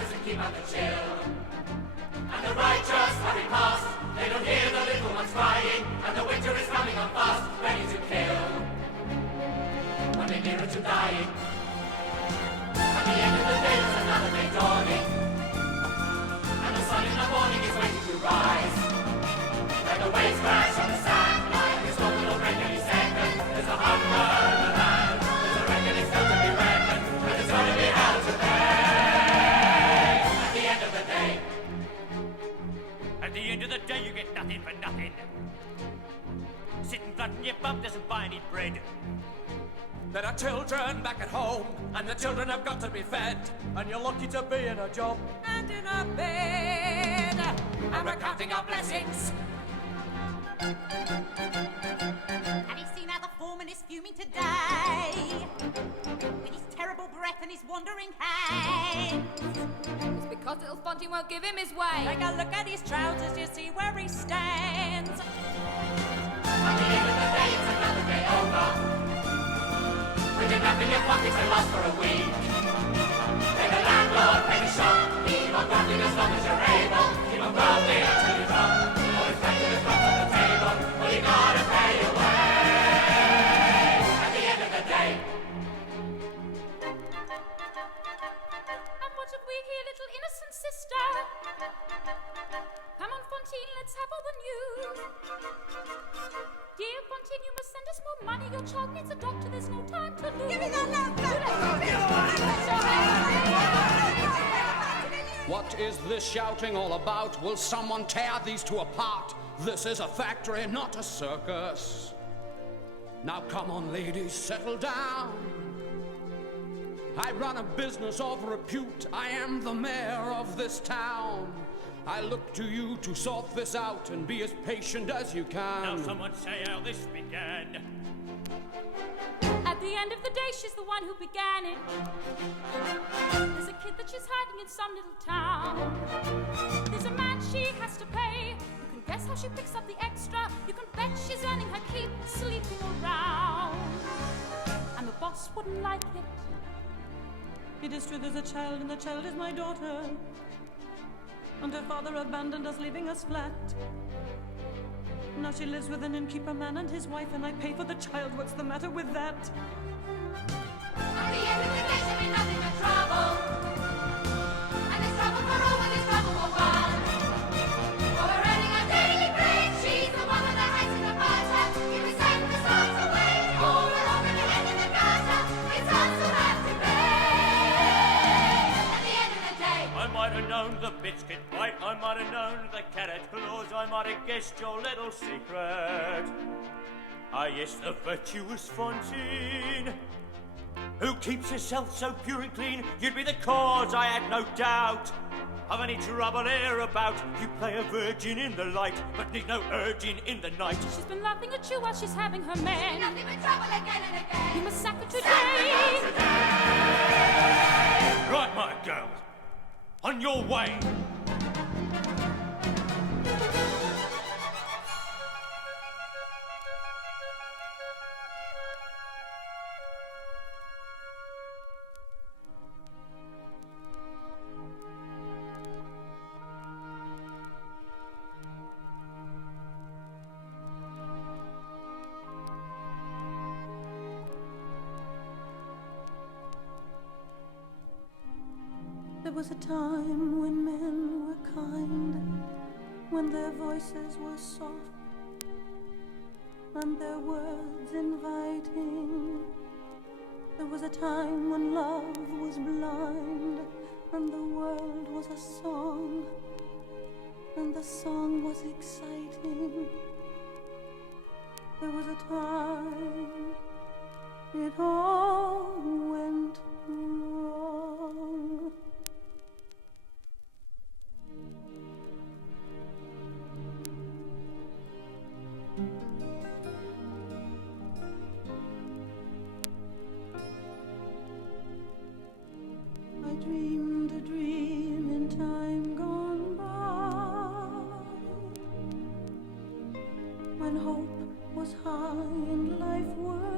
shelters and keep out the chill. And the righteous hurry past, they don't hear the little ones crying, and the winter is coming on fast, ready to kill. When they're nearer to dying, at the end of the day there's another day dawning, and the sun in the morning is waiting to rise. When the waves crash on the sand, like a storm that'll break any second, there's a hunger in the land, there's a reckoning still to be reckoned, and it's gonna be hell to pay. At the end of the day, at the end of the day you get nothing for nothing. Sitting flat in your bum doesn't buy any bread. There are children back at home, and the children have got to be fed. And you're lucky to be in a job and in a bed, and we're counting our blessings. Have you seen how the foreman is fuming today? With his terrible breath and his wandering hands. It's because little Fantine won't give him his way. Take a look at his trousers, you see where he stands. At the end of the day, it's another day over. With enough in your pockets and lost for a week. Pay the landlord, pay the shop. Keep on grumbling as long as you're able. Keep on grumbling until you drop. Always back to the front of the table. Well, you gotta pay your way. At the end of the day. And what have we here, little innocent sister? Come on, Fantine, let's have all the news. Dear Fantine, you must send us more money. Your child needs a doctor, there's no time to lose. Give me that loud What is this shouting all about? Will someone tear these two apart? This is a factory, not a circus. Now come on, ladies, settle down. I run a business of repute. I am the mayor of this town. I look to you to sort this out and be as patient as you can. Now someone say how this began. At the end of the day, she's the one who began it. There's a kid that she's hiding in some little town. There's a man she has to pay. You can guess how she picks up the extra. You can bet she's earning her keep sleeping around. And the boss wouldn't like it. It is true there's a child, and the child is my daughter. And her father abandoned us, leaving us flat. Now she lives with an innkeeper man and his wife, and I pay for the child. What's the matter with that? At the end of the day, she'll be nothing but trouble. And there's trouble for all, and there's trouble for one. For we're earning our daily bread. She's the one with the heights in the butter. You can send the stars away, or we're all gonna end in the gutter. It's us who have to pay. At the end of the day, I might have known the biscuit bite, I might have known the carrot claws, I might have guessed your little secret. Ah, yes, the virtuous Fantine, who keeps herself so pure and clean. You'd be the cause, I had no doubt, of any trouble here about. You play a virgin in the light, but need no urging in the night. She's been laughing at you while she's having her man. nothing but trouble again and again. You must sack her today. Right, my girl, on your way. There was a time when men were kind, when their voices were soft, and their words inviting. There was a time when love was blind, and the world was a song, and the song was exciting. There was a time it all went wrong. I dreamed a dream in time gone by, when hope was high and life was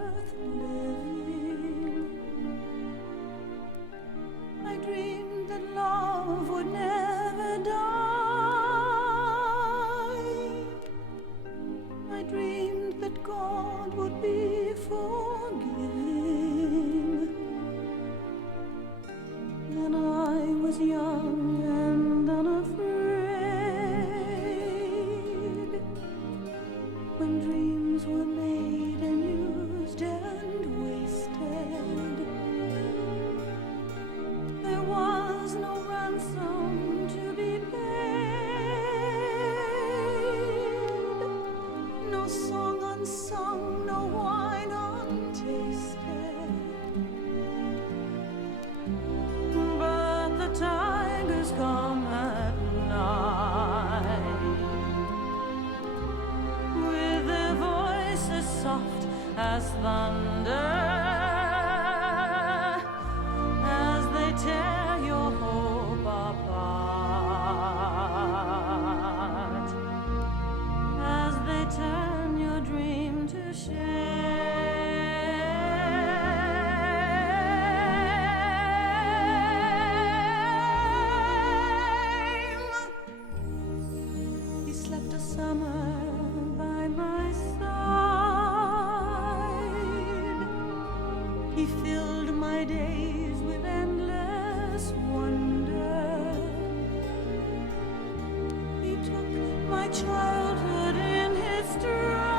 forgiving. Then I was young and unafraid, when dreams were made and used and wasted. There was no ransom to be paid, no song unsung, no wine untasted. But the tigers come at night, with their voices soft as thunder, as they tear your hope apart, as they turn your dream to shame. He slept a summer by my side. He filled my days with endless wonder. He took my childhood in his stride,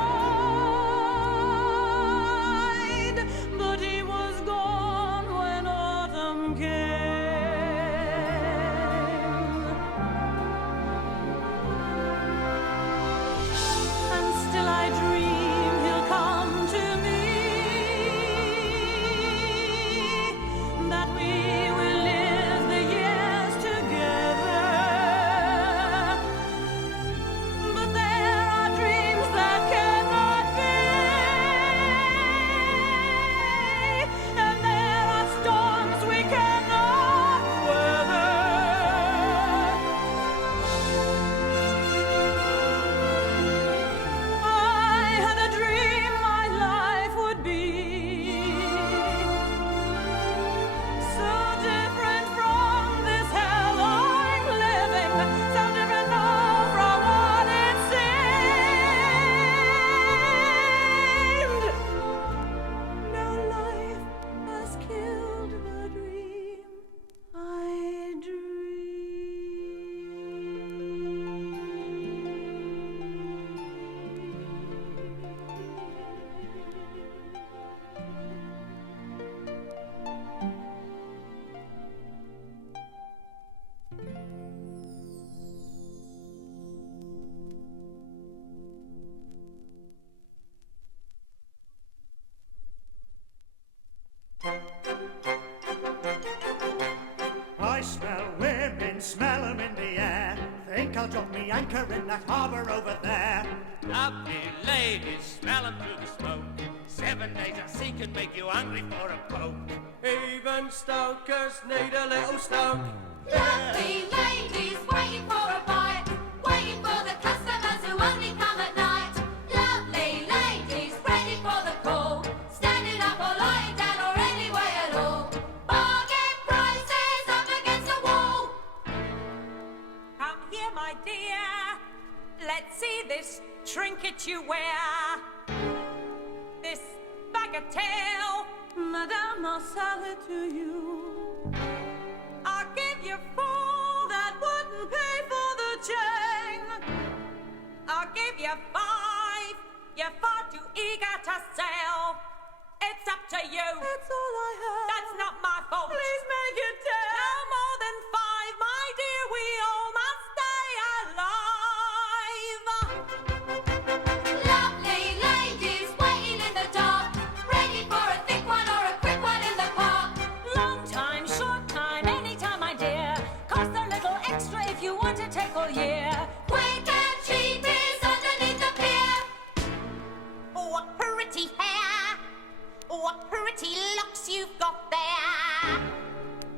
but he was gone when autumn came. And still I dream he'll come to me, that we will live the years together. But there are dreams that cannot be, and there are storms we cannot weather. I had a dream my life would be so different from this hell I'm living, so different now from what it seemed. Now life has killed the dream I I smell women, smell 'em in the air. Think I'll drop me anchor in that harbour over there. Lovely ladies, smell 'em through the smoke. 7 days at sea can make you hungry for a poke. Even stokers need a little stoke. Lovely ladies waiting for a bite, waiting for the customers who only come at night. Lovely ladies ready for the call, standing up or lying down or any way at all. Bargain prices up against the wall. Come here, my dear. Let's see this trinket you wear. This bagatelle. Madame, I'll sell it to you. I'll give you 4 That wouldn't pay for the chain. I'll give you 5. You're far too eager to sell. It's up to you. That's all I have. That's not my fault. Please make it 10. No more than 5, my dear. We all must stay alive. Lovely ladies waiting in the dark, ready for a thick one or a quick one in the park. Long time, short time, anytime, my dear. Cost a little extra if you want to take all year. Quick and cheap is underneath the pier. Oh, what pretty hair. Oh, what pretty locks you've got there.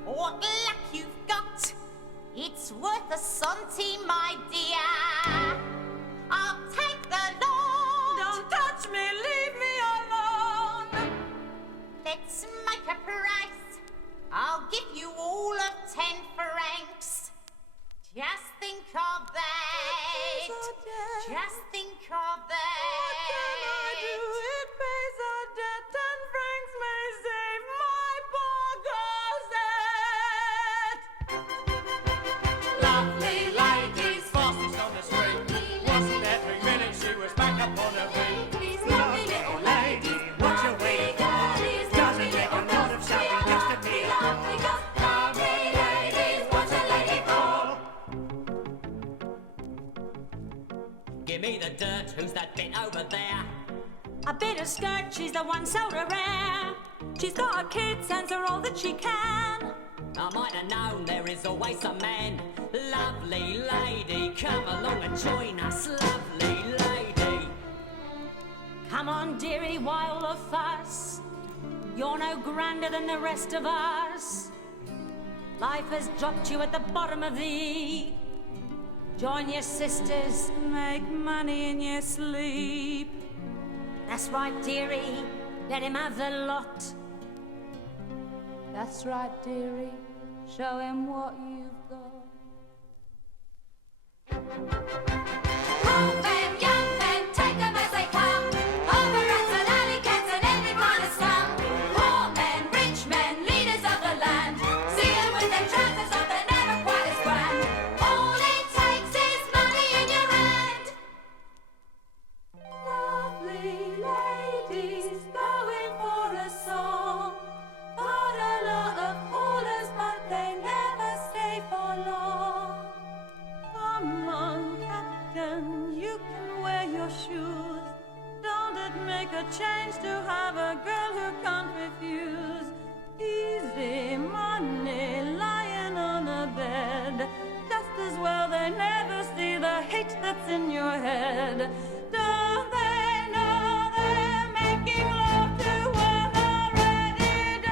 What luck you've got. It's worth a centime, my dear. I'll take the lot. Don't touch me, leave me alone. Let's make a price. I'll give you all of 10 francs. Just think of that. It pays a debt. Just think of that. What can I do? It pays a debt the one so rare. She's got a kid, sends her all that she can. I might have known there is always a man. Lovely lady, come along and join us, lovely lady. Come on, dearie, why all the fuss? You're no grander than the rest of us. Life has dropped you at the bottom of the... Join your sisters, make money in your sleep. That's right, dearie, let him have the lot. That's right, dearie, show him what you've got. Old men, young men, take them as they come. Over rats and alley cats and every kind of scum. Poor men, rich men, leaders of the land. See them with their trousers off, they're never quite as grand. All it takes is money in your hand. Lovely ladies going for a song. Got a lot of callers, but they never stay for long. Come on, Captain, you can wear your shoes. Don't it make a change to have a girl who can't refuse? Easy money lying on a bed. Just as well they never see the hate that's in your head. Don't they know they're making love to one already dead?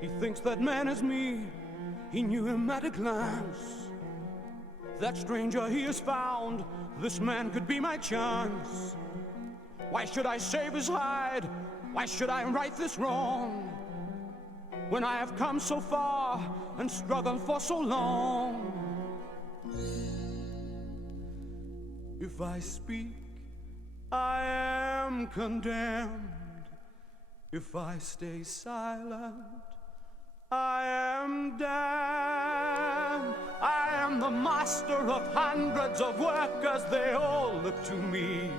He thinks that man is me. He knew him at a glance. That stranger he has found, this man could be my chance. Why should I save his hide? Why should I right this wrong? When I have come so far and struggled for so long. If I speak, I am condemned. If I stay silent, I am damned. I am the master of hundreds of workers, they all look to me.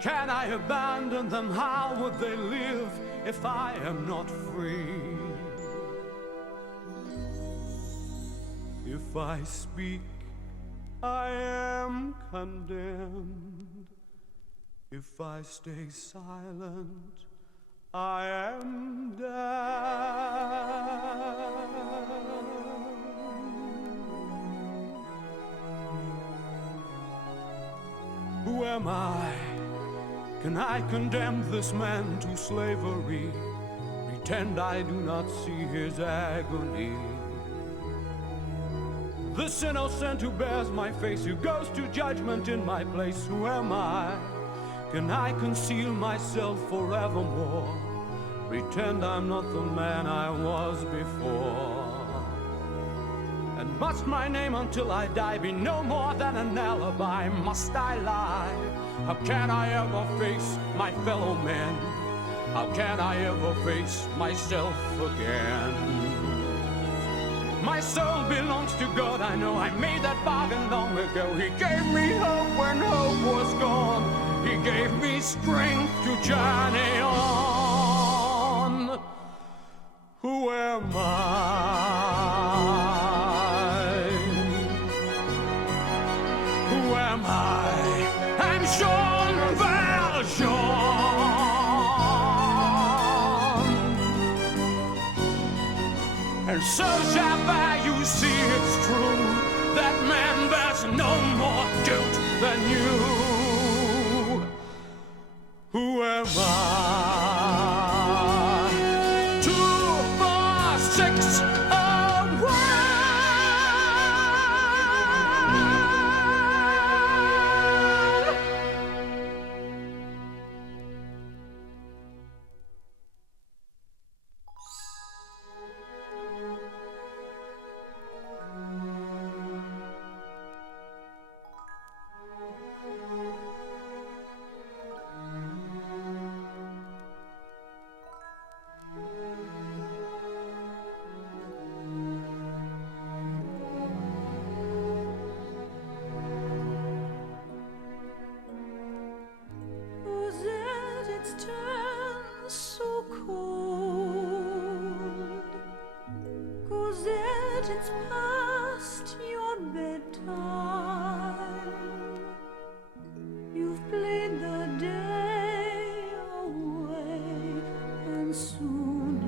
Can I abandon them? How would they live if I am not free? If I speak, I am condemned. If I stay silent, I am damned. Who am I? Can I condemn this man to slavery? Pretend I do not see his agony. This innocent who bears my face, who goes to judgment in my place, who am I? Can I conceal myself forevermore? Pretend I'm not the man I was before. And must my name until I die be no more than an alibi? Must I lie? How can I ever face my fellow men? How can I ever face myself again? My soul belongs to God, I know. I made that bargain long ago. He gave me hope when hope was gone. He gave me strength to journey on. Who am I? Who am I? I'm Jean Valjean. And so, Javert, you see it's true. That man bears no more guilt than you. Who am I? 2, 4, 6, Cosette, it's past your bedtime. You've played the day away, and soon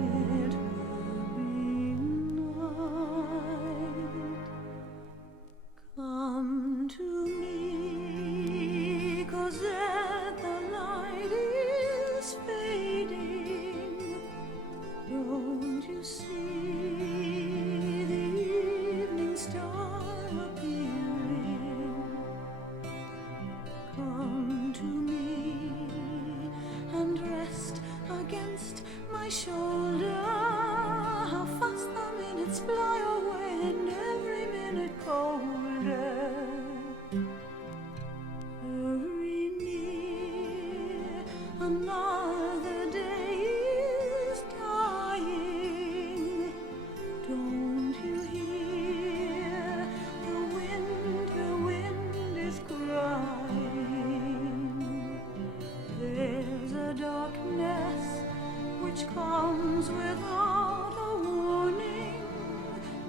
it will be night. Come to me, Cosette, the light is fading. Don't you see the evening star appearing? Come to me and rest against my shoulder. How fast the minutes fly away, and every minute colder. Hurry near, another day is dying. Don't you hear the wind is crying? There's a darkness which comes without a warning,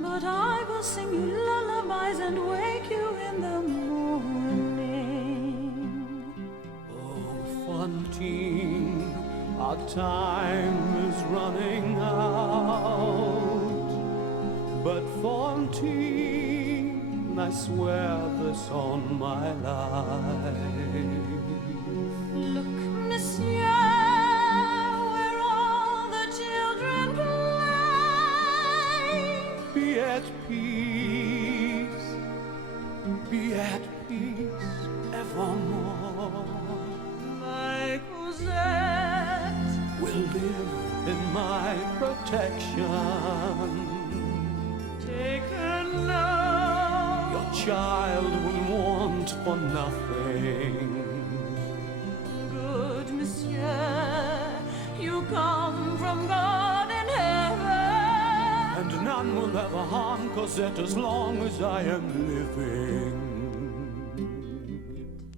but I will sing you lullabies and wake you in the morning. Oh, Fantine, our time is running out. But Fantine, I swear this on my life. Look, monsieur, where all the children play. Be at peace evermore. My Cosette Will live in my protection. take her now. Your child will want for nothing. Good monsieur, you come from God in heaven. And none will ever harm Cosette as long as I am living.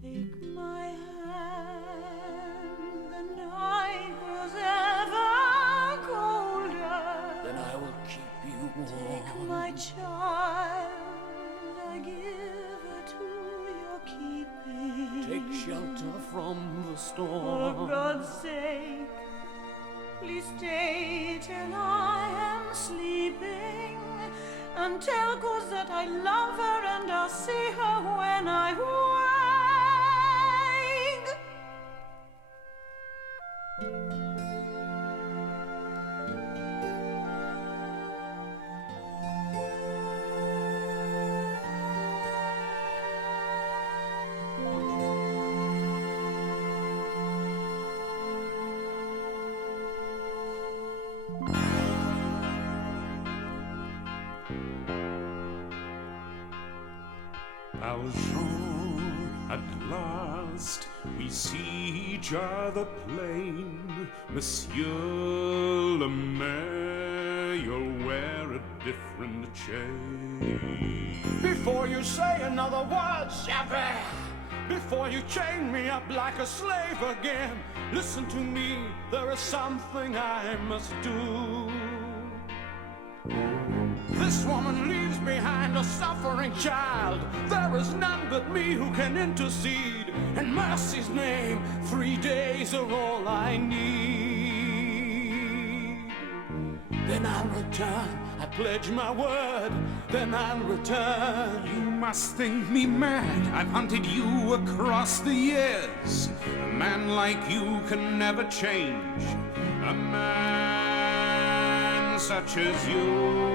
Take my hand, the night grows ever colder. Then I will keep you Take warm. my child, I give her to your keeping. Take shelter from the For storm. God's sake, please stay till I am sleeping, and tell Cosette I love her and I'll see her when I wake. Alun, at last we see each other plain. Monsieur le Maire, you'll wear a different chain. Before you say another word, Javert, before you chain me up like a slave again, listen to me, there is something I must do. This woman leaves behind a suffering child. There is none but me who can intercede. In mercy's name, 3 days are all I need. Then I'll return, I pledge my word. Then I'll return. You must think me mad. I've hunted you across the years. A man like you can never change. A man such as you.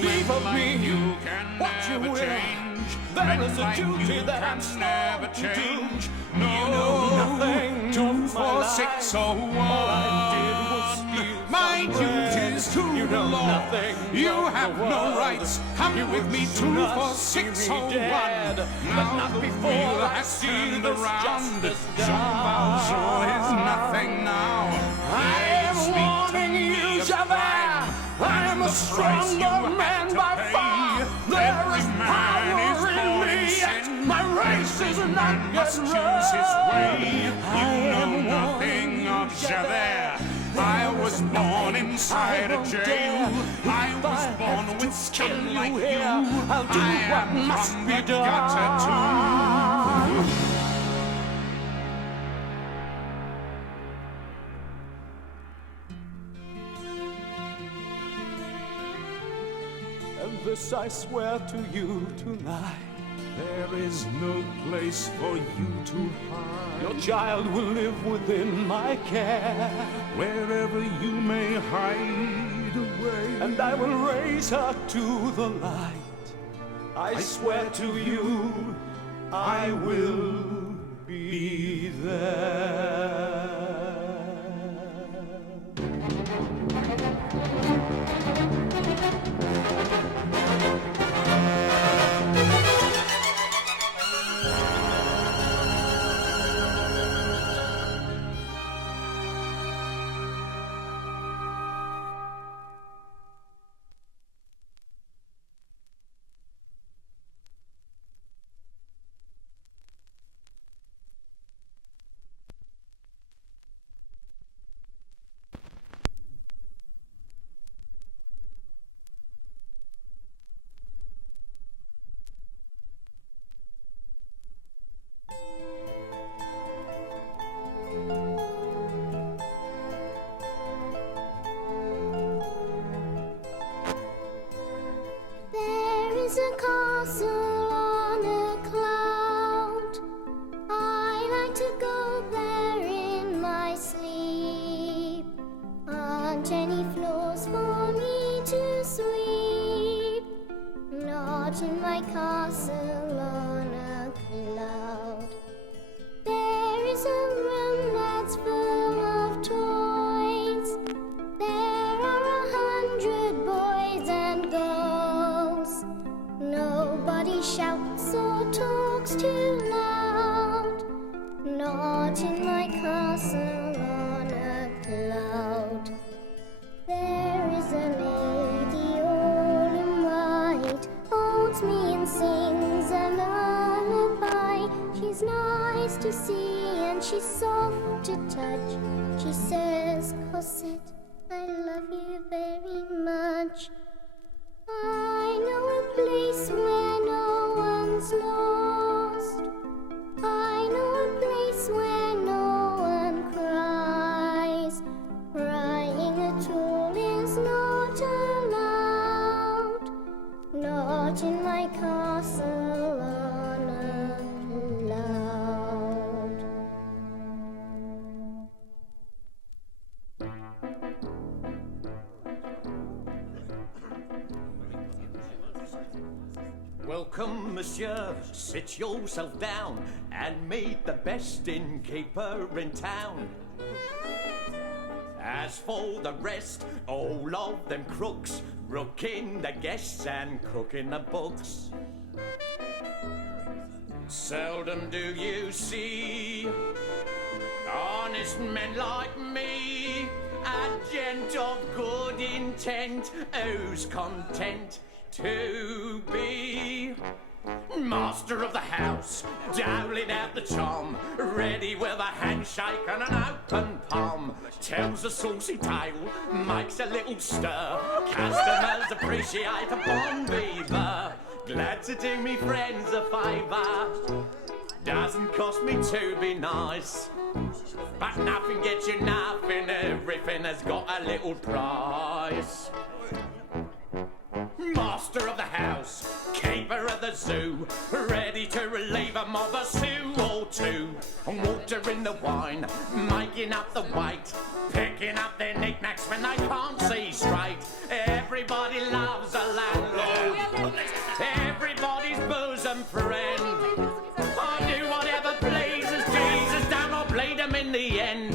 Believe of me, You can what you never will. change. There Men is a like duty you that can I'm sworn never to change. do. No, You know nothing of 2, my 4, life. 6, 0, 1. All I did was steal My some bread. duties to You the know law. nothing You of the have no world. rights. Come You with me, would 2, sooner 4, see 6, me 0, 1. dead, but Now not the before wheel I has see turned this around. justice Some done. Valjean is nothing now. I am Speak to warning me you, of Javert. crime. I am a The price you stronger have man to by pay. far. There Every is man power is in born me, in yet sin. my race is not Man yet must choose his way. run. You I know am nothing warning of you, Javert. I was born inside a jail. I was born with skin like you. I'll do what must be done. And this I swear to you tonight. There is no place for you to hide. Your child will live within my care. Wherever you may hide away. And I will raise her to the light. I swear to you, I will be there. Welcome, monsieur, sit yourself down and meet the best innkeeper in town. As for the rest, all of them crooks, rooking the guests and crooking the books. Seldom do you see honest men like me, a gent of good intent, who's content to be master of the house, doling out the tom, ready with a handshake and an open palm. Tells a saucy tale, makes a little stir. Customers appreciate a bon vivant. Glad to do me friends a favour. Doesn't cost me to be nice, but nothing gets you nothing. Everything has got a little price. Master of the house, keeper of the zoo, ready to relieve a mob of Sue or two. Water in the wine, making up the weight, picking up their knickknacks when they can't see straight. Everybody loves a landlord, everybody's bosom friend. I do whatever pleases Jesus, damn I'll bleed him in the end.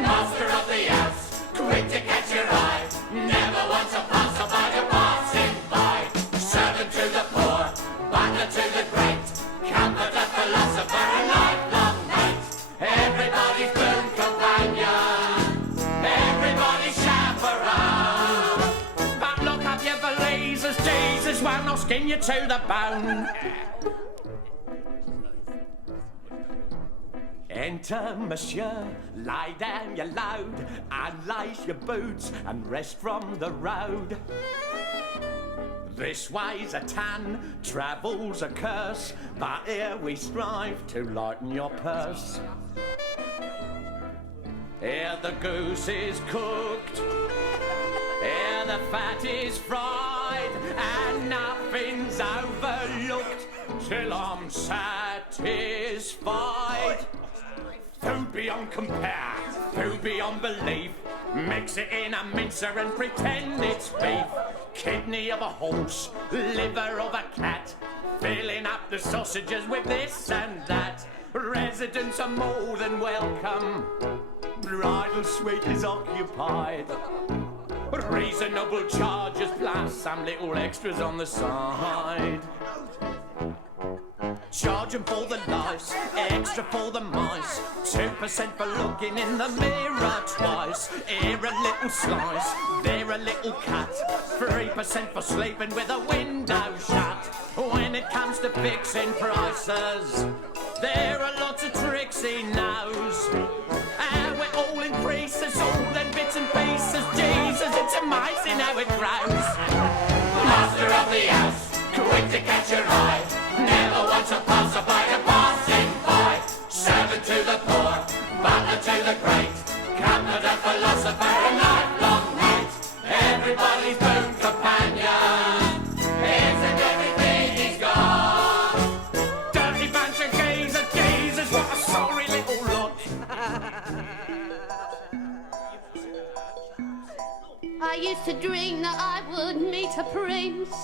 Master of the house, quick to catch your eye, never once a passerby to passing by. Servant to the poor, butler to the great, comforter, philosopher, and lifelong mate. Everybody's boon companion, everybody's chaperone. But look up your valises, Jesus won't not skin you to the bone. Enter, monsieur, lie down your load, and lace your boots, and rest from the road. This way's a tan, travel's a curse, but here we strive to lighten your purse. Here the goose is cooked, here the fat is fried, and nothing's overlooked till I'm satisfied. Food beyond compare, food beyond belief. Mix it in a mincer and pretend it's beef. Kidney of a horse, liver of a cat, filling up the sausages with this and that. Residents are more than welcome, bridal suite is occupied. Reasonable charges plus some little extras on the side. Charge 'em for the lice, extra for the mice, 2% for looking in the mirror twice. Here a little slice, there a little cut, 3% for sleeping with a window shut. When it comes to fixing prices, there are lots of tricks he knows. And we're all in creases, all in bits and pieces. Jesus, it's amazing how it grows. Master of the house, quick to catch your eye, never once a passerby to passing by. Servant to the poor, butler to the great, comforter, philosopher, and lifelong mate. Everybody's boon companion, isn't everything he's got? Dirty bunch of geezers, what a sorry little lot. I used to dream that I would meet a prince,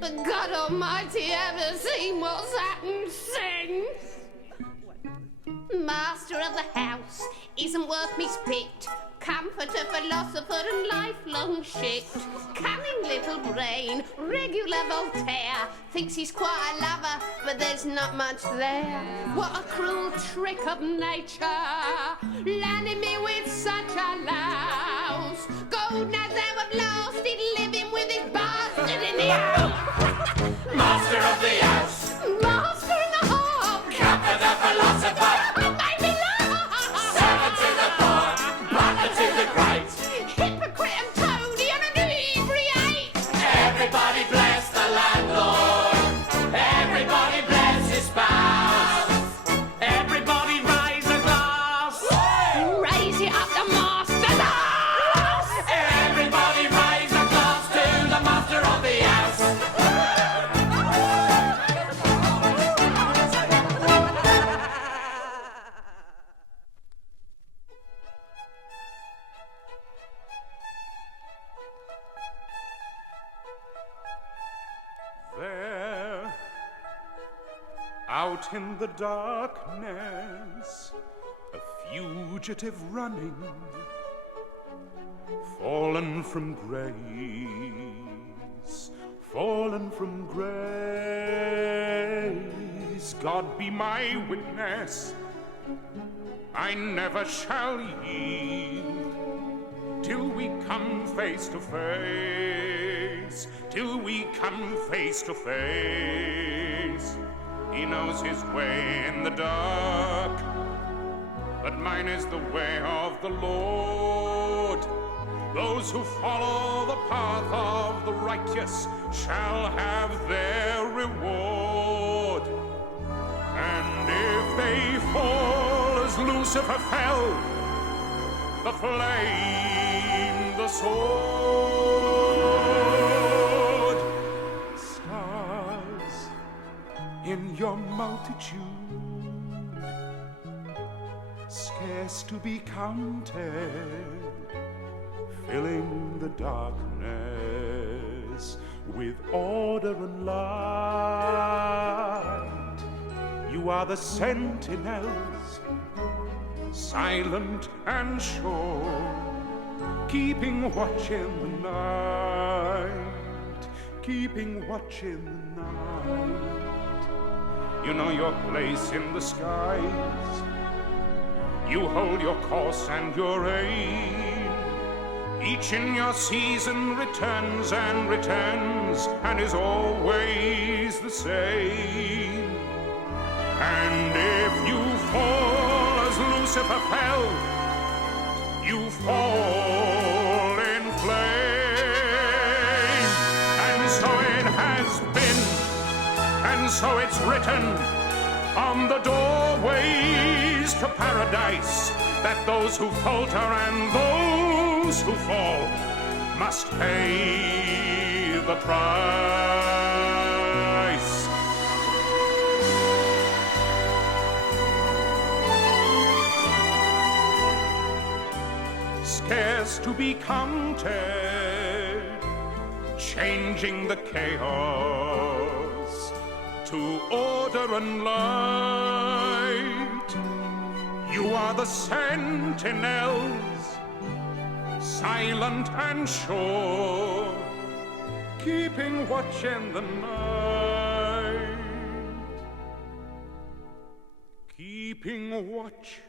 but God Almighty, ever seen what's happened since? Master of the house isn't worth me spit, comforter, philosopher, and lifelong shit. Cunning little brain, regular Voltaire, thinks he's quite a lover, but there's not much there. What a cruel trick of nature, landing me with such a louse. God knows how I've lost it, living with his bastard in the house. Master of the house, Master in the hall, comforter, philosopher, made me laugh. servant to the poor, butler to the great. Hypocrite and toady and an inebriate. Everybody bless the landlord, everybody bless his spouse. Everybody raise a glass. Raise it up the master's ass. Everybody raise a glass to the master of the house. There, out in the darkness, a fugitive running, fallen from grace, fallen from grace. God be my witness, I never shall yield till we come face to face, till we come face to face. He knows his way in the dark, but mine is the way of the Lord. Those who follow the path of the righteous shall have their reward. And if they fall as Lucifer fell, the flame, the sword, stars in your multitude, scarce to be counted, filling the darkness with order and light. You are the sentinels, silent and sure, keeping watch in the night, keeping watch in the night. You know your place in the skies, you hold your course and your aim. Each in your season returns and returns, and is always the same. And if you fall as Lucifer fell, you fall in flame. And so it has been, and so it's written on the doorways to paradise, that those who falter and those who fall must pay the price. Scarce to be counted, changing the chaos to order and light. You are the sentinels, silent and sure, keeping watch in the night. Keeping watch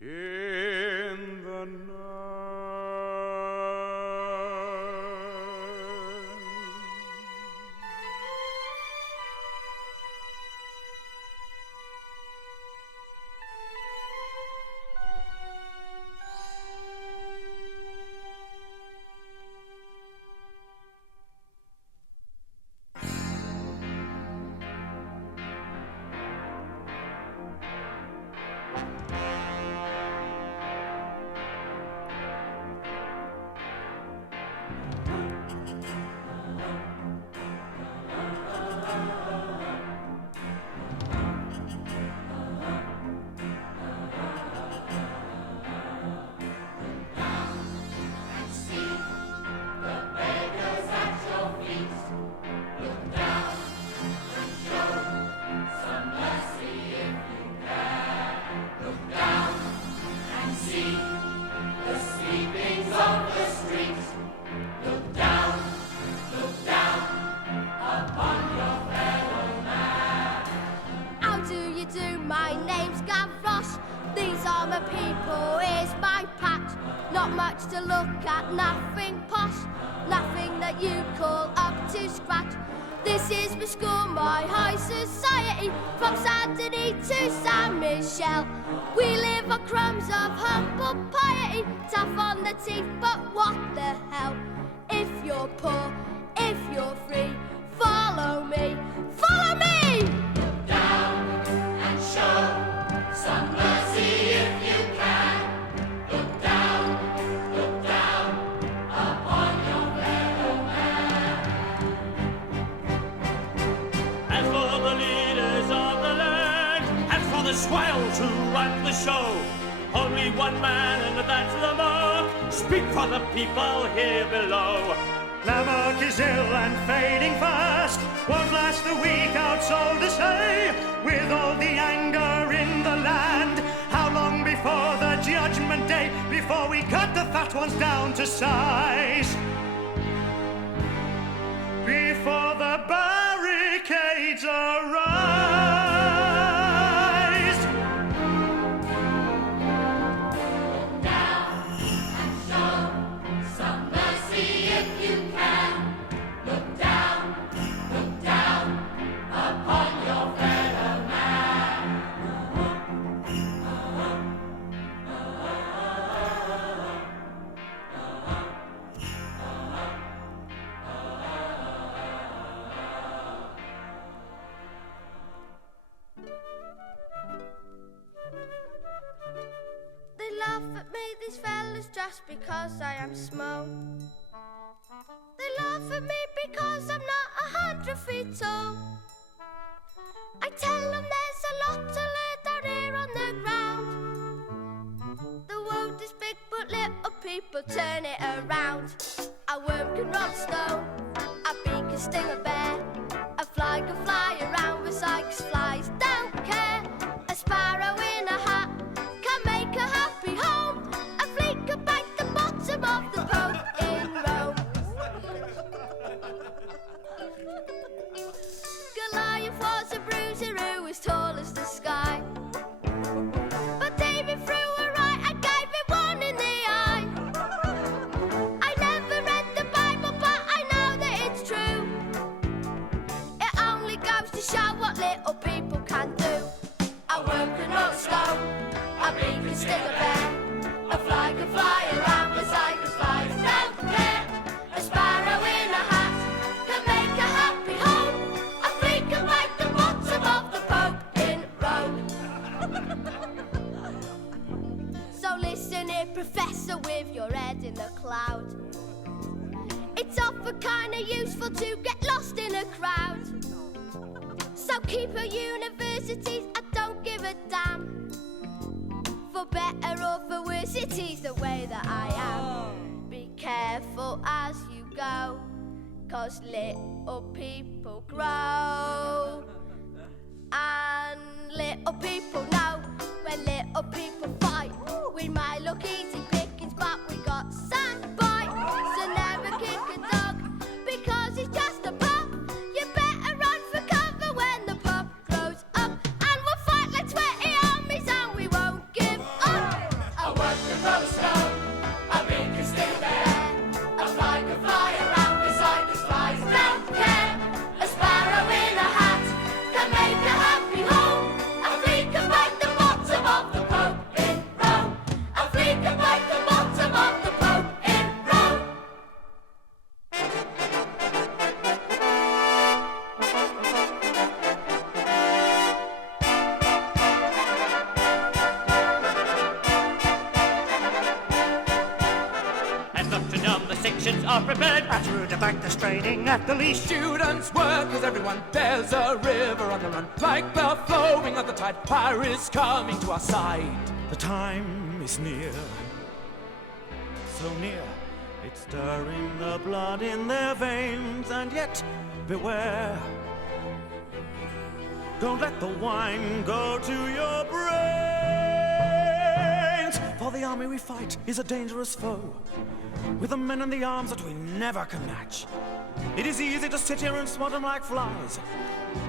in the night. We live on crumbs of humble piety, tough on the teeth, but what the hell? If you're poor, if you're free, follow me, follow me! Look down and show some mercy if you can. Look down upon your fellow man. And for the leaders of the land, and for the swells who run the show, only one man, and that's Lamarck. Speak for the people here below. Lamarck is ill and fading fast, won't last a week out, so to say. With all the anger in the land, how long before the judgment day, before we cut the fat ones down to size? Before the barricades arise. These fellas just because I am small. They laugh at me because I'm not 100 feet tall. I tell them there's a lot to learn down here on the ground. The world is big but little people turn it around. A worm can roll a stone, a bee can sting a bear, a fly can fly around with sykes flies, don't care. A sparrow in a hat can make a happy home. A flea can bite the bottom of the boat in Rome. Goliath was a bruiser who was tall as the sky, but David threw a right and gave him one in the eye. I never read the Bible, but I know that it's true. It only goes to show what little people can sting a bear. A fly can fly around the cycles flies, don't care. A sparrow in a hat can make a happy home. A flea can bite the bottom of the boat in Rome. So listen here, Professor, with your head in the cloud. It's often kinda useful to get lost in a crowd. So keep your universities, I don't give a damn. For better or for worse, it is the way that I am. Be careful as you go, 'cause little people grow. And little people know when little people fight. We might look easy pickings, but we got some bite. So never kick a dog, because it's just a pup. You better run for cover when the pup grows up. And we'll fight like sweaty armies and we won't give up. A worm can roll a stone, a bee can sting a bear. A fly can fly around beside the flies, don't care. A sparrow in a hat can make a happy home. A flea can bite the bottom of the Pope in Rome. A flea can bite the bottom of the Pope in Rome. As up to numb, the sections are prepared. Through the back, the straining at the leash. Students work as everyone. There's a river on the run, like the flowing of the tide. Fire is coming to our side. The time is near, so near. It's stirring the blood in their veins, and yet beware. Don't let the wine go to your brains. For the army we fight is a dangerous foe, with the men and the arms that we never can match. It is easy to sit here and swat them like flies,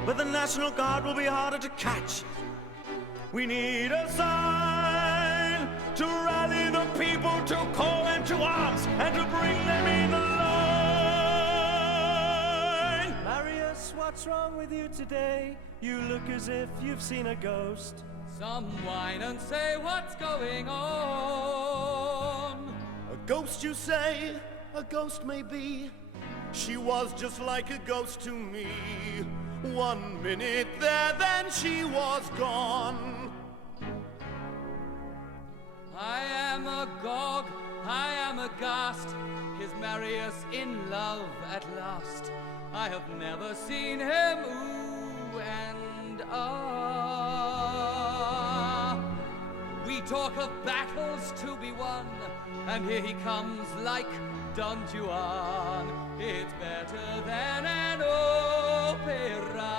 but the National Guard will be harder to catch. We need a sign to rally the people, to call them to arms, and to bring them in line. Marius, what's wrong with you today? You look as if you've seen a ghost. Some whine and say what's going on. A ghost, you say? A ghost may be. She was just like a ghost to me. 1 minute there, then she was gone. I am agog, I am aghast. Is Marius in love at last? I have never seen him ooh and ah. We talk of battles to be won, and here he comes like Don Juan. It's better than an opera.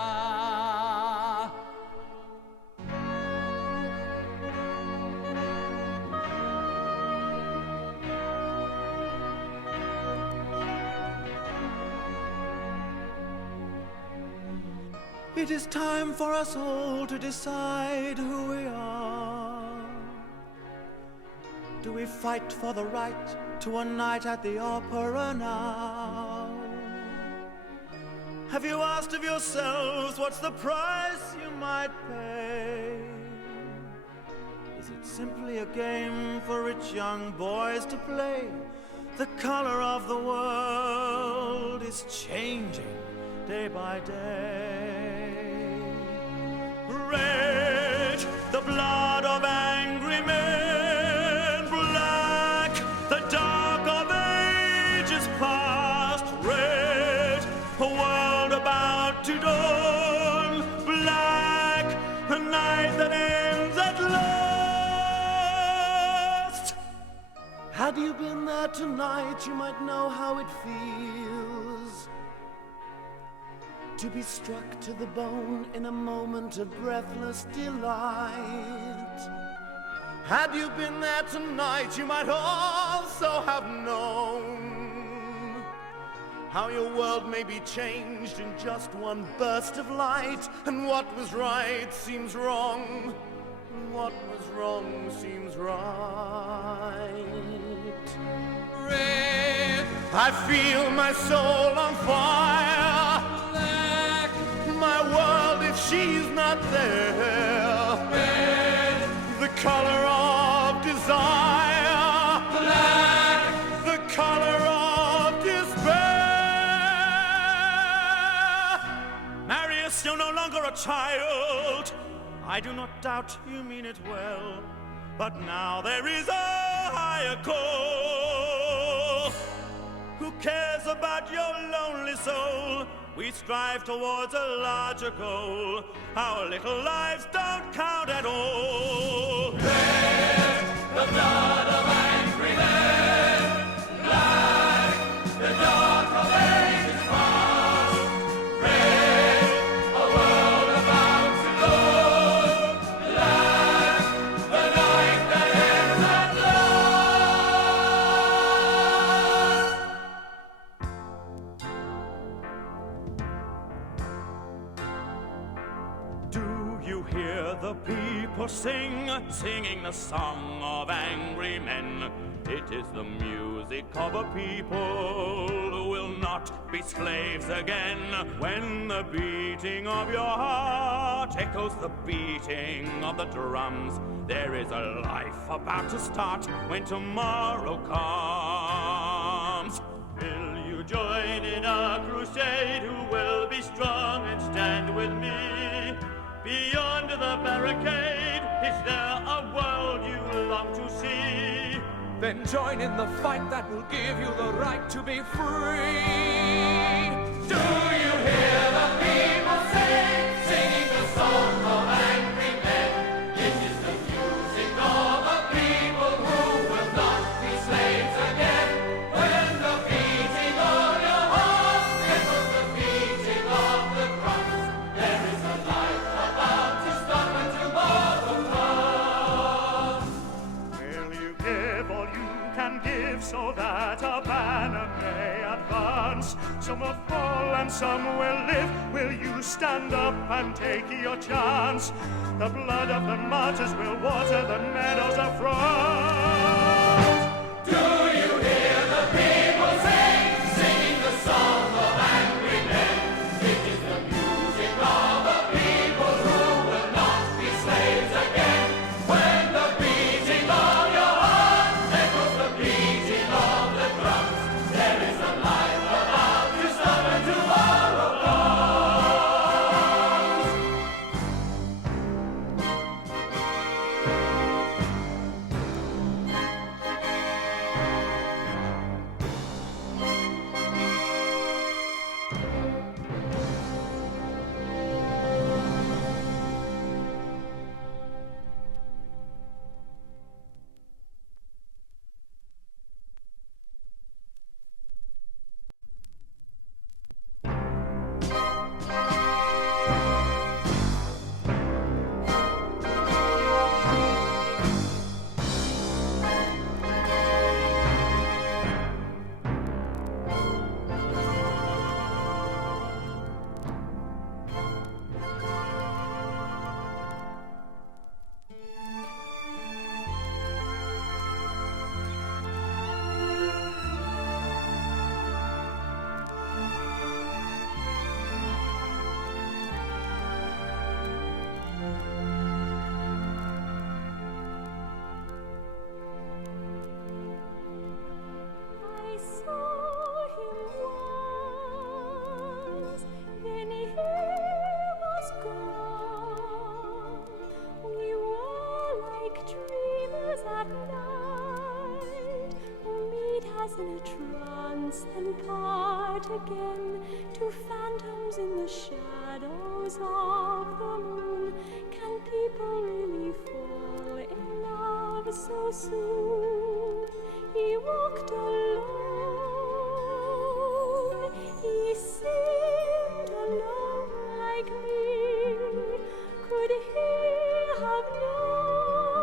It is time for us all to decide who we are. Do we fight for the right to a night at the opera now? Have you asked of yourselves what's the price you might pay? Is it simply a game for rich young boys to play? The color of the world is changing day by day. Red, the blood of angry men. Black, the dark of ages past. Red, a world about to dawn. Black, a night that ends at last. Had you been there tonight, you might know how it feels to be struck to the bone in a moment of breathless delight. Had you been there tonight, you might also have known how your world may be changed in just one burst of light, and what was right seems wrong, and what was wrong seems right. Red, I feel my soul on fire. black, My world, if she's not there. red, The color of longer a child. I do not doubt you mean it well, but now there is a higher call. Who cares about your lonely soul? We strive towards a larger goal. Our little lives don't count at all. Red, the blood of angry men, black, the dark of ages past. Red, a world about to dawn. Black, the night that ends at last. Do you hear the people singing the song of angry men? It is the music of a people who will not be slaves again. When the beating of your heart echoes the beating of the drums, there is a life about to start when tomorrow comes. Will you join in our crusade? Who will be strong and stand with me? Beyond the barricade, is there a world you long to see? Then join in the fight that will give you the right to be free. Do you hear the people singing the song of angry men? It is the music of a people who will not be slaves again. When the beating of your heart echoes the beating of the drums, there is a life about to start when tomorrow comes. Will you give all you can give so that a banner may advance? Some will fall and some will live. Will you stand up and take your chance? The blood of the martyrs will water the meadows of France. Do you hear the people singing the song of angry men? It is the music of a people who will not be slaves again. When the beating of your heart echoes the beating of the drums, there is a life about to start when tomorrow comes. In a trance and part again to phantoms in the shadows of the moon. Can people really fall in love so soon? He walked alone. He seemed alone like me. Could he have known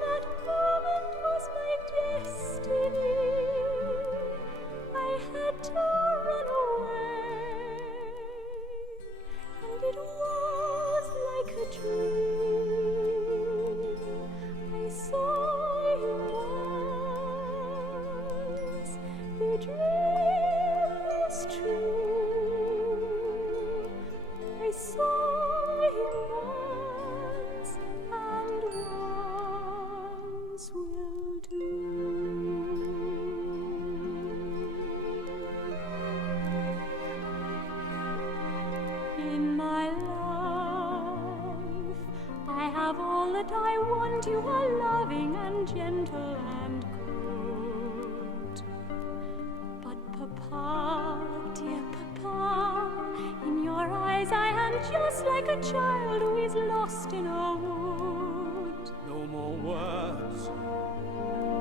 that moment was my destiny? I had to run away, and it was like a dream. I saw him once, the dream was true. I saw him once, and once will do. In Papa, dear Papa, in your eyes I am just like a child who is lost in a wood. No more words,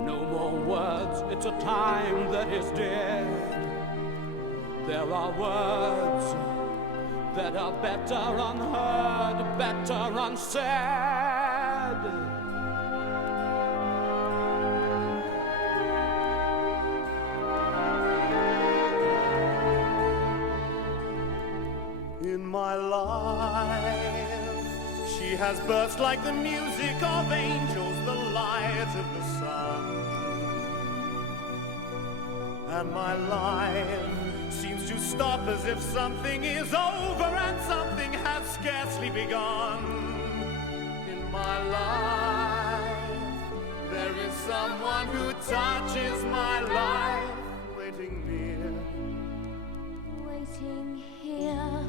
no more words, it's a time that is dead. There are words that are better unheard, better unsaid. In my life, she has burst like the music of angels, the light of the sun. And my life seems to stop as if something is over and something has scarcely begun. In my life, there is someone who touches my life, waiting near, Waiting here.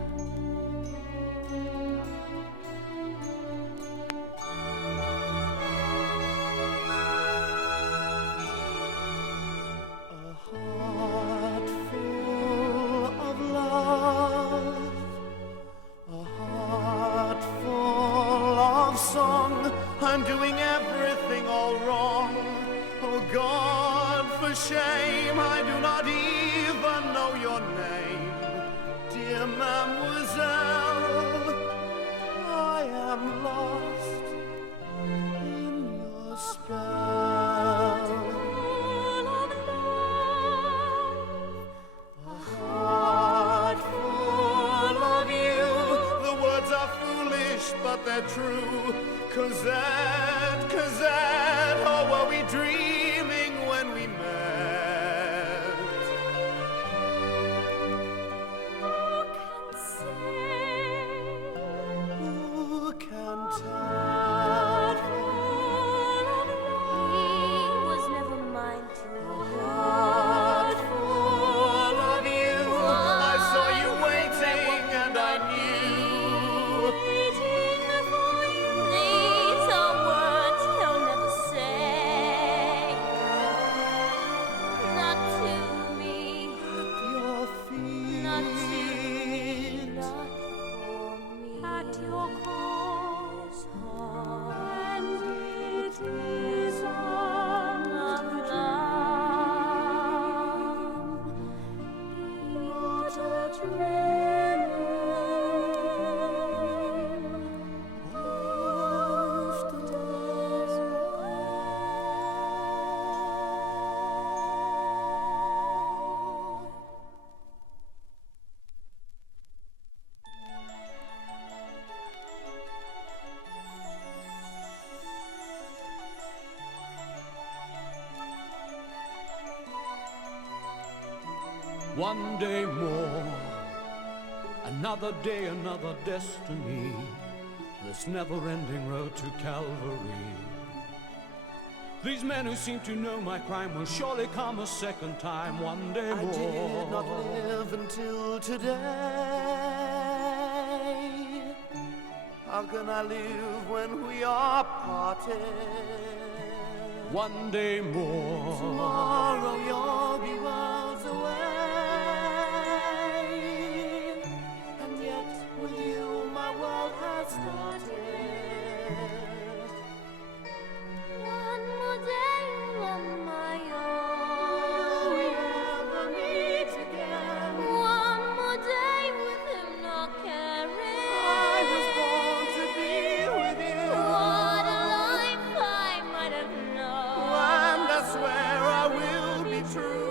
I'm doing everything all wrong. Oh God, for shame, I do not even know your name. Dear Mademoiselle, I am lost in your spell. A heart full of you. The words are foolish, but they're true. Cosette, Cosette, oh, were we dreaming when we met? Who can tell? He was never mine to Heart full of you. I saw you waiting and I knew. One day more, another day, another destiny, this never-ending road to Calvary. These men who seem to know my crime will surely come a second time, one day more. I did not live until today. How can I live when we are parted? One day more. Tomorrow you'll be worlds away. And yet with you my world has started. One more day on my own. Will we ever meet again? One more day with him not caring. I was born to be with you. What a life I might have known. And I swear I will be true.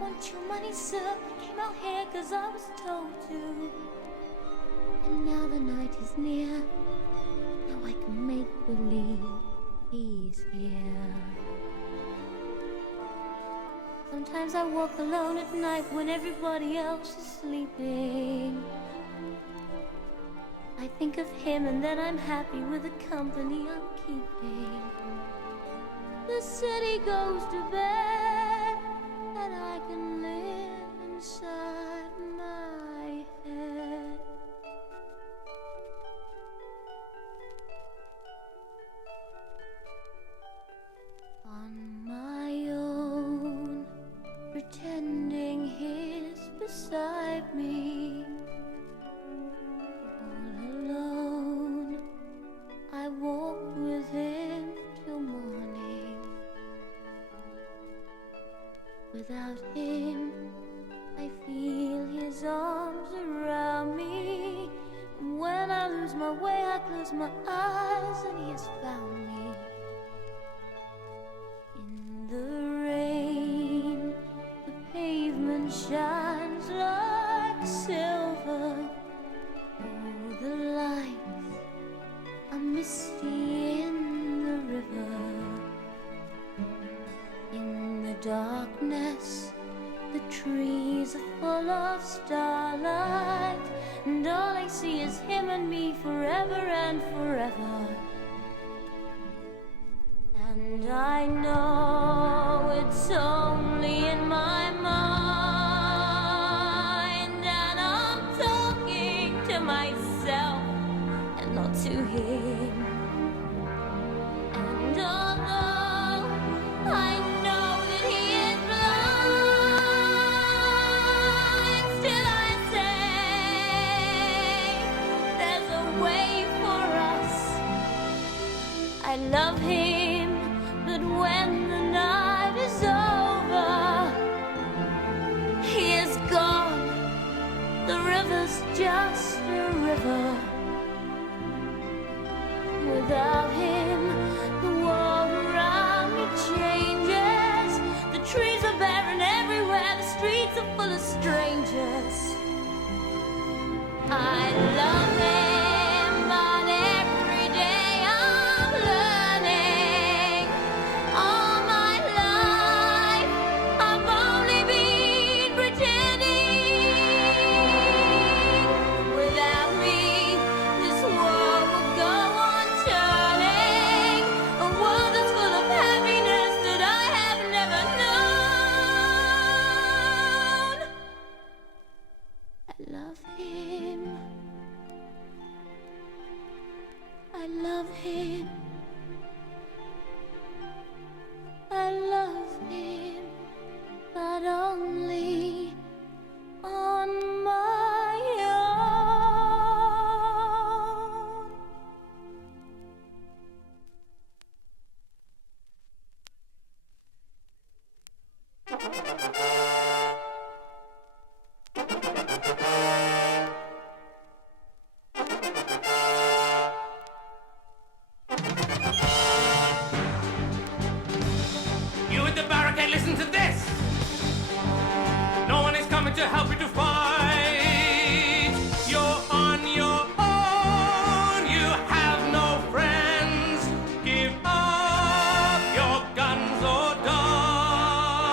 Want your money, sir? Came out here 'cause I was told to. And now the night is near. Now I can make believe he's here. Sometimes I walk alone at night when everybody else is sleeping. I think of him and then I'm happy with the company I'm keeping. The city goes to bed and I can live inside my head. On my own, pretending he's beside me. All alone, I walk with him till morning. Without him, I feel his arms around me. And when I lose my way, I close my eyes and he has found me. In the rain, the pavement shines like silver. Oh, the lights are misty in the river. In the darkness, the trees are full of starlight, and all I see is him and me forever and forever. And I know it's only in my mind, and I'm talking to myself and not to him. And although I know that he is blind, still I say there's a way for us. I love him, but when the night is over, he is gone. The river's just a river. Without him, the world around me changes. The trees are barren everywhere, the streets are full of strangers. I love him, but every day I'm learning. All my life I've only been pretending. Without me, this world will go on turning. A world that's full of happiness that I have never known. I love him. I love him. I love him, but only on my own. You at the barricade, listen to this. No one is coming to help you to fight. You're on your own. You have no friends. Give up your guns or die.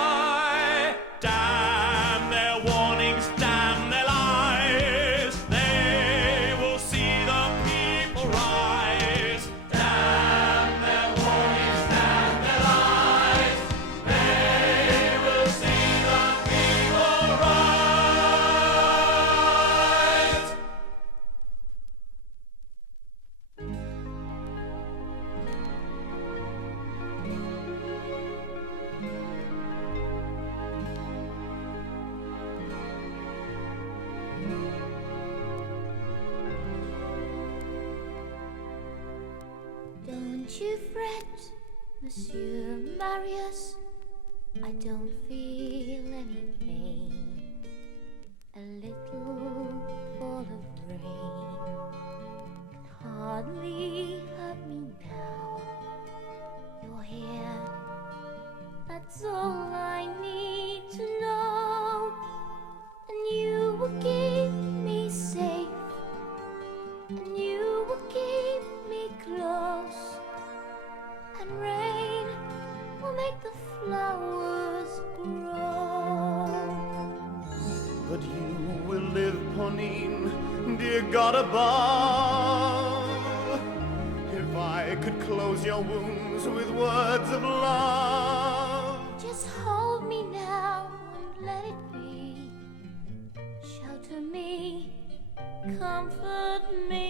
Damn their warnings, damn their lies. They will see the people rise. Damn their warnings, damn their lies. They will see the people rise. Don't you fret, Monsieur Marius. I don't feel any pain. A little fall of rain can hardly hurt me now. You're here, that's all I need to know. God above, if I could close your wounds with words of love. Just hold me now and let it be. Shelter me, comfort me.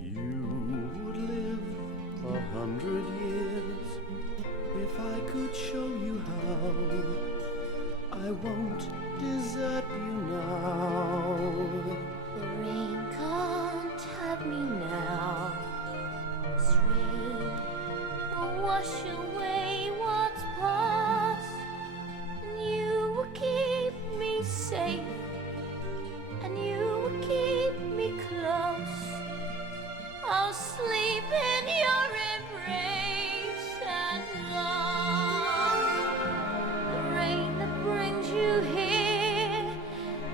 You would live 100 years if I could show you how. I won't desert you now. The rain can't have me now. This rain will wash away what's past, and you will keep me safe, and you will keep me close. I'll sleep in your embrace at last. The rain that brings you here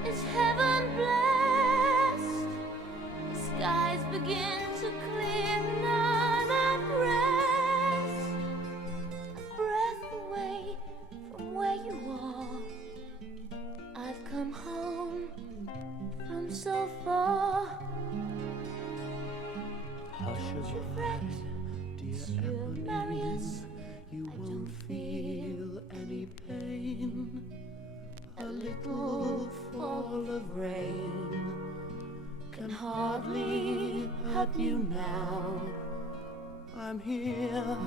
is heaven blessed. The skies begin to clear and I'm at rest. A breath away from where you are. I've come home from so far. Don't you fret, Monsieur Marius, you won't feel any pain. A little fall of rain can hardly hurt you now. I'm here.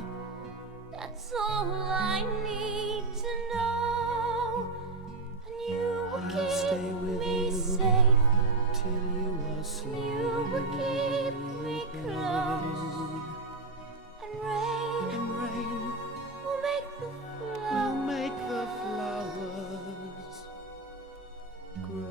That's all I need to know. And you will keep me safe till you are asleep. And you will keep me close. And rain will make the flowers grow.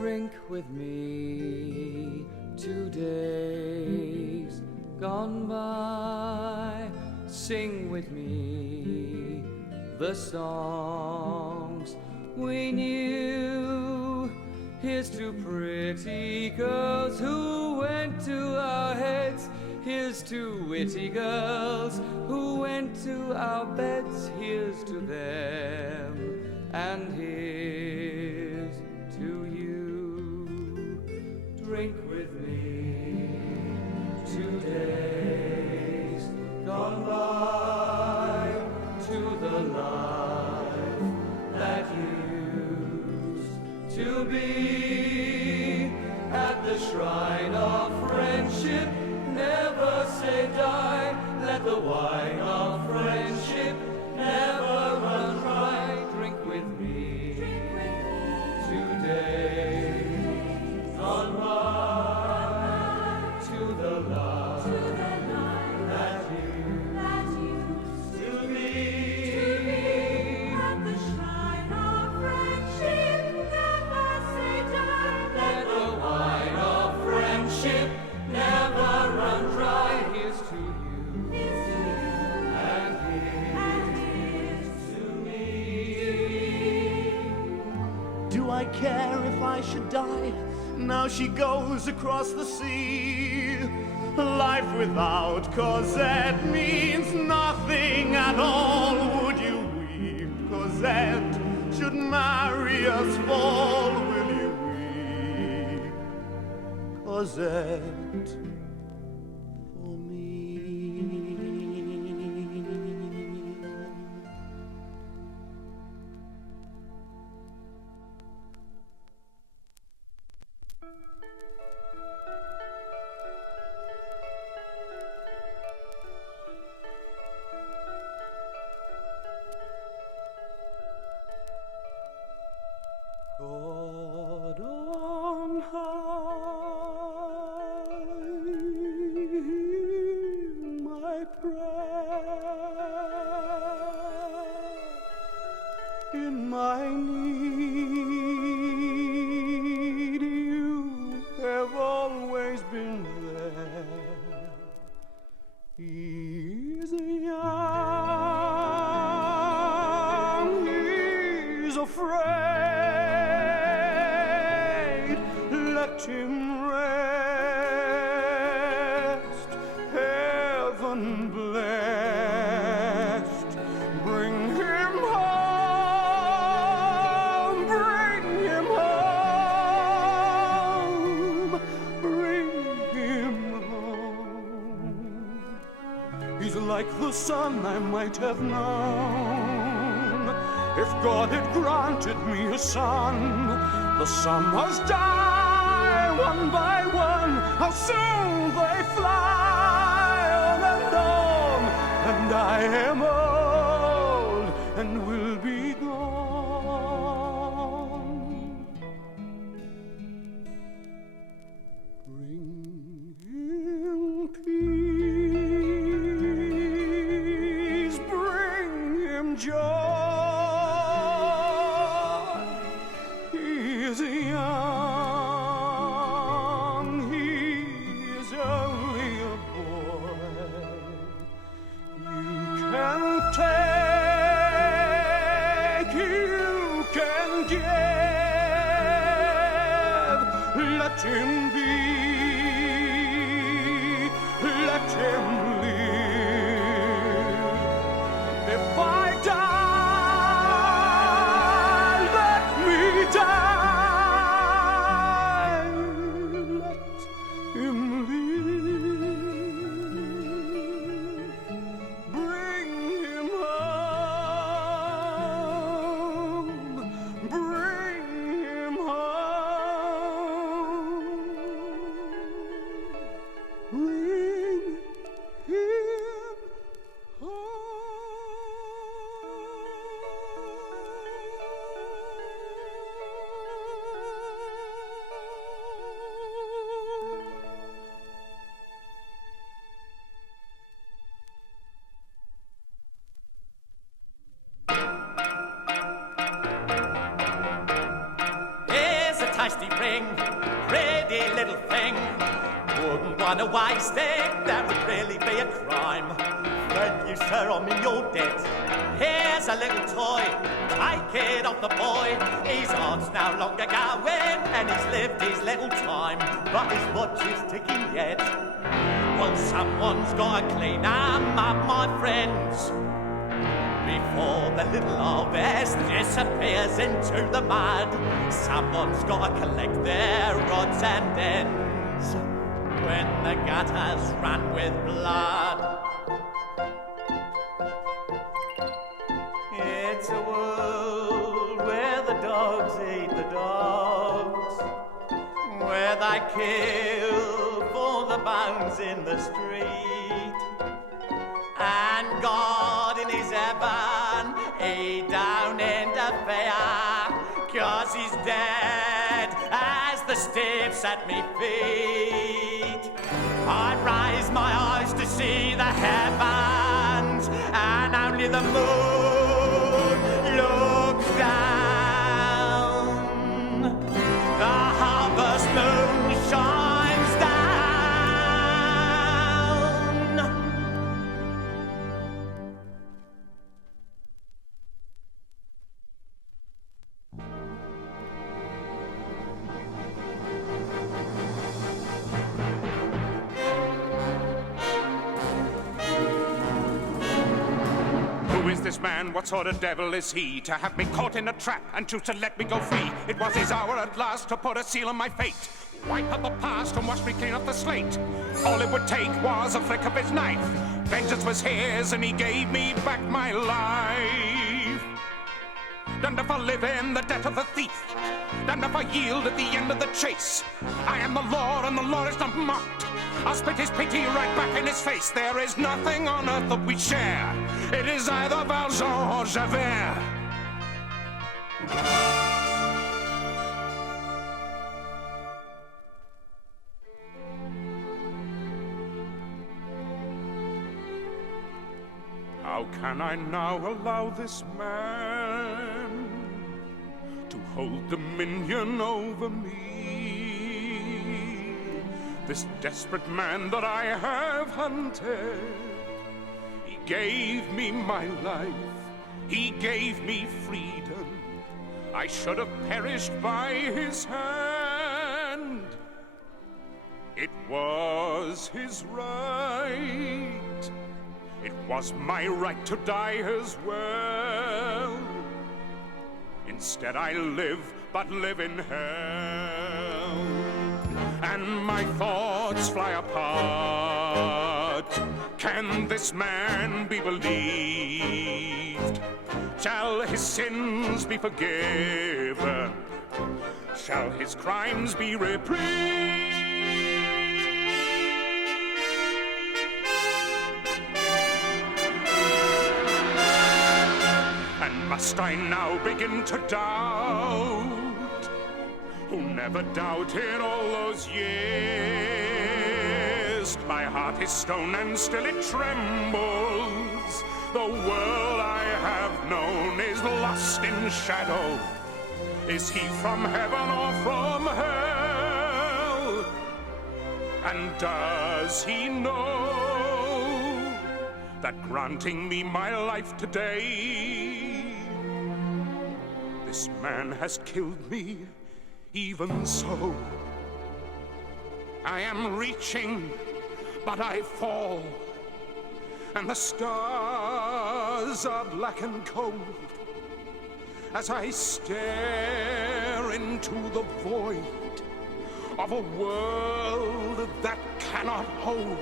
Drink with me 2 days gone by. Sing with me the songs we knew. Here's to pretty girls who went to our heads. Here's to witty girls who went to our beds. Here's to them, and here's to you. Drink with me 2 days gone by, to the life that used to be. At the shrine of friendship, never say die. Let the wine of friendship never run dry. Drink with me 2 days gone by, to the life that used to be. At the shrine of friendship, never say die. Let the wine of friendship never run dry. Here's to you, and here's to me. Do I care if I should die? Now she goes across the sea. Life without Cosette means nothing at all. Would you weep? Cosette should marry us fall. Will you weep? Cosette for me. God on high, there. He's young, he's afraid. Let him rest, heaven blessed. Bring him home, bring him home, bring him home. He's like the son I might have known. If God had granted me a son, the son must die one by one. How soon they fly on and on, and I am old and will be gone. Bring him peace, bring him joy. He is young, he is only a boy. You can take, you can give. Let him be, let him live. If I die, let me die. Let him live. Bring him home. Bring him home. Bring him Here's a tasty ring, pretty little thing. Wouldn't want to waste it, that would really be a crime. Friend, you sir, I'm in your debt. Here's a little toy, take it off the boy. His heart's no longer going, and he's lived his little time, but his watch is ticking yet. Well, someone's got to clean 'em up, my friends, before the little harvest disappears into the mud. Someone's got to collect their odds and ends when the gutters run with blood. It's a world where the dogs eat the dogs, where they kill for the bones in the street, and God in his heaven, he don't interfere, 'cause he's dead as the stiffs at me feet. I raise my eyes to see the heavens, and only the moon looks down. The harvest moon shines down. Who is this man? What sort of devil is he? To have me caught in a trap and choose to let me go free. It was his hour at last to put a seal on my fate. Wipe out the past and wash me clean off the slate. All it would take was a flick of his knife. Vengeance was his and he gave me back my life. Damned if I live in the death of the thief. Damned if I yield at the end of the chase. I am the law and the law is not mocked. I'll spit his pity right back in his face. There is nothing on earth that we share. It is either Valjean or Javert. How can I now allow this man to hold dominion over me? this desperate man that I have hunted. He gave me my life, he gave me freedom. I should have perished by his hand. It was his right. It was my right to die as well. Instead I live, but live in hell. And my thoughts fly apart. Can this man be believed? Shall his sins be forgiven? Shall his crimes be reprieved? And must I now begin to doubt? Who never doubted all those years? My heart is stone and still it trembles. The world I have known is lost in shadow. Is he from heaven or from hell? And does he know that granting me my life today, this man has killed me even so? I am reaching, but I fall, and the stars are black and cold as I stare into the void of a world that cannot hold.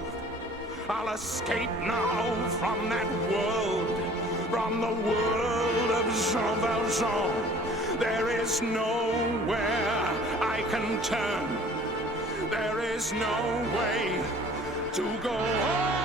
I'll escape now from that world, from the world of Jean Valjean. There is nowhere I can turn. There is no way to go on.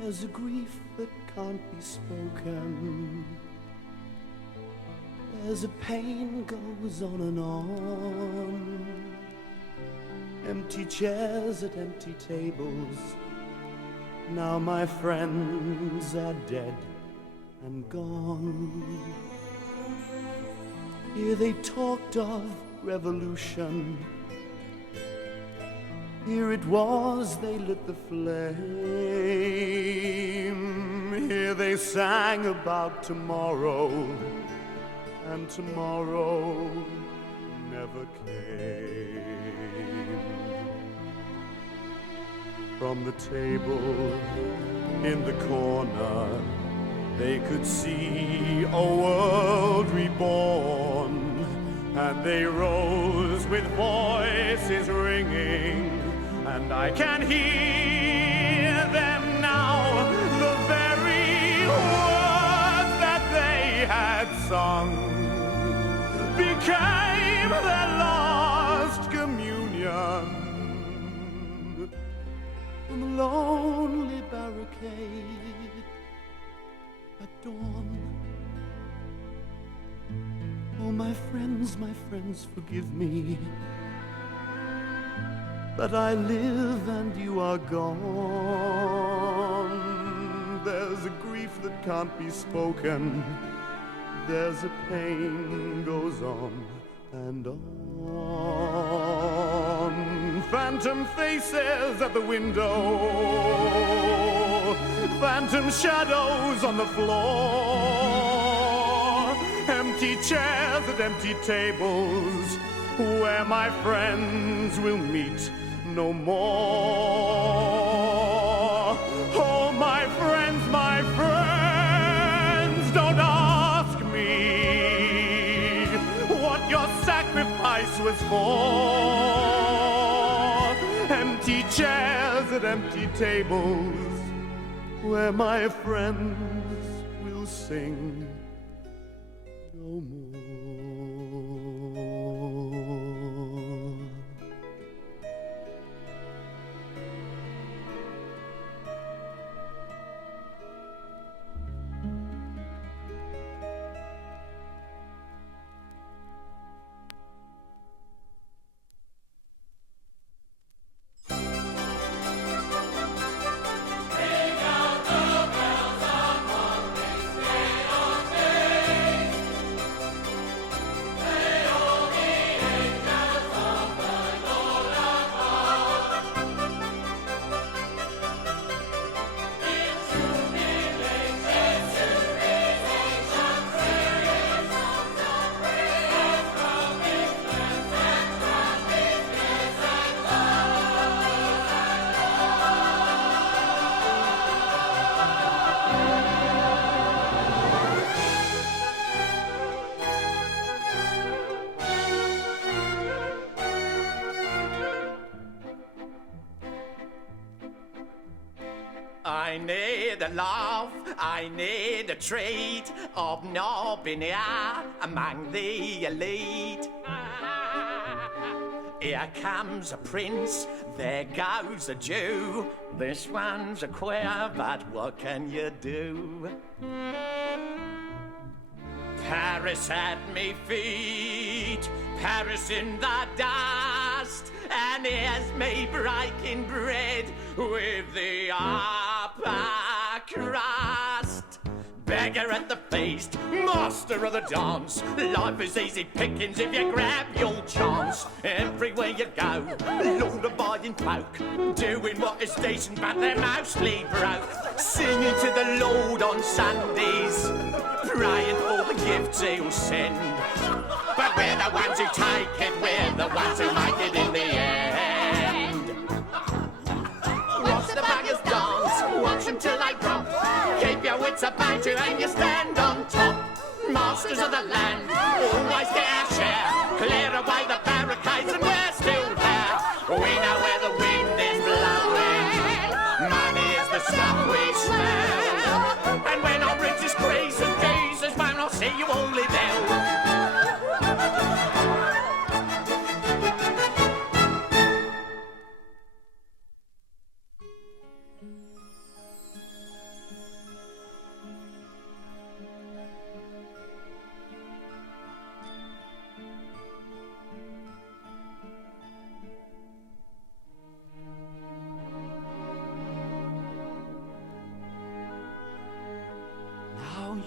There's a grief that can't be spoken. There's a pain goes on and on. Empty chairs at empty tables. Now my friends are dead and gone. Here they talked of revolution. Here it was they lit the flame. Here they sang about tomorrow, and tomorrow never came. From the table in the corner, they could see a world reborn, and they rose with voices ringing. And I can hear them now, the very words that they had sung became their last communion. On the lonely barricade at dawn. Oh, my friends, forgive me. But I live and you are gone. There's a grief that can't be spoken. There's a pain goes on and on. Phantom faces at the window. Phantom shadows on the floor. Empty chairs at empty tables where my friends will meet no more. Oh, my friends, don't ask me what your sacrifice was for. Empty chairs at empty tables where my friends will say sing no more. I need a love, I need a treat, hobnobbing here among the elite. Here comes a prince, there goes a Jew. This one's a queer, but what can you do? Paris at me feet, Paris in the dust, and here's me breaking bread with the upper crust. Beggar at the feast, master of the dance. Life is easy pickings if you grab your chance. Everywhere you go, law-abiding folk, doing what is decent, but they're mostly broke. Singing to the Lord on Sundays, praying for the gifts he'll send. But we're the ones who take it, we're the ones who make it in the end. Watch the beggars dance, watch them till they drop. Keep your wits about you and you stand on top. Masters of the land, always get our share. Clear away the barricades and we're still there. We know where the wind is blowing, money is the stuff we smell. And when our riches crease and Jesus won't I'll see you all live hell.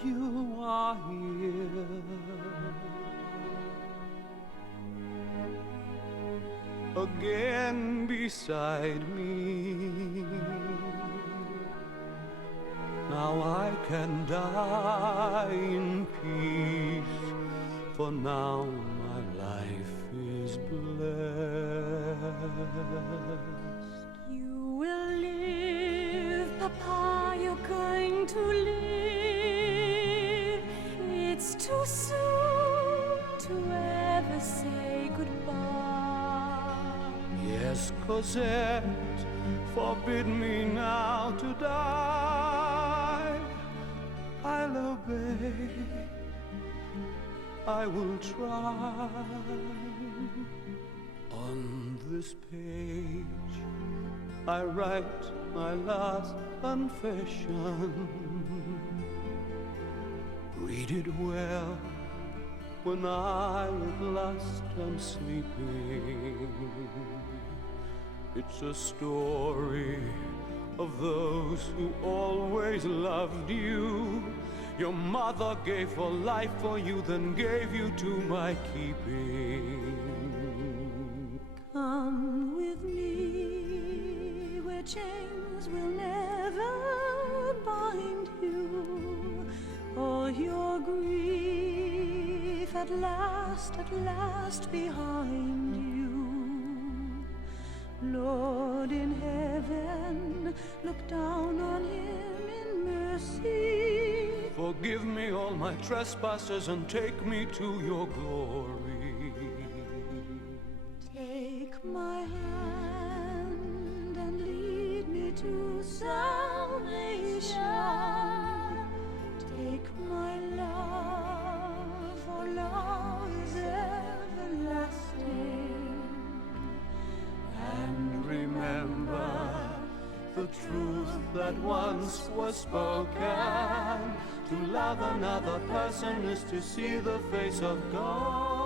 You are here, again beside me. Now I can die in peace, for now my life is blessed. You will live, Papa, you're going to live. It's too soon to ever say goodbye. Yes, Cosette, forbid me now to die. I'll obey, I will try. On this page I write my last confession. Read it well when I at last am sleeping. It's a story of those who always loved you. Your mother gave her life for you, then gave you to my keeping. Come with me where chains will never bind you. All your grief at last behind you. Lord in heaven, look down on him in mercy. Forgive me all my trespasses and take me to your glory. Take my hand and lead me to salvation. Take my that once was spoken. To love another person is to see the face of God.